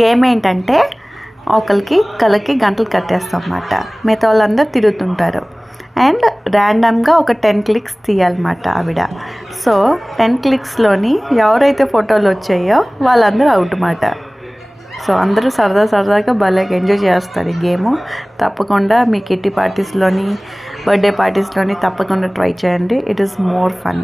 Game ఏంటంటే ఒకరికి కళ్ళకి గంటలు కట్టేస్తాం అన్నమాట. మిగతా వాళ్ళందరూ తిరుగుతుంటారు అండ్ ర్యాండమ్గా ఒక 10 క్లిక్స్ తీయాలన్నమాట ఆవిడ. సో 10 క్లిక్స్లోని ఎవరైతే ఫోటోలు వచ్చాయో వాళ్ళందరూ అవుట్ అన్నమాట. సో అందరూ సరదాగా భలే ఎంజాయ్ చేస్తారు ఈ గేము. తప్పకుండా మీ కిట్టి పార్టీస్లోని బర్త్డే పార్టీస్లోని తప్పకుండా ట్రై చేయండి. It is more fun.